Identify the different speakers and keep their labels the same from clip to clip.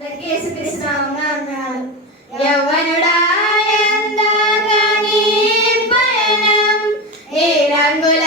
Speaker 1: అందరికీ యేసుక్రీస్తు నామంగా అన్నాడు యవ్వనుడా ఎందాక ఏ రంగుల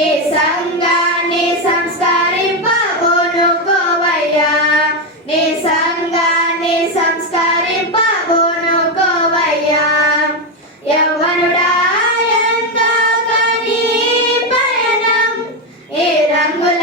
Speaker 1: నిసంగాన్ని సంస్కరింపబోనుకోవయ్యా నిసంగాన్ని సంస్కరింపబోనుకోవయ్యా యవ్వనుడా ఎంతో కానీ పయనం. ఏ రంగుల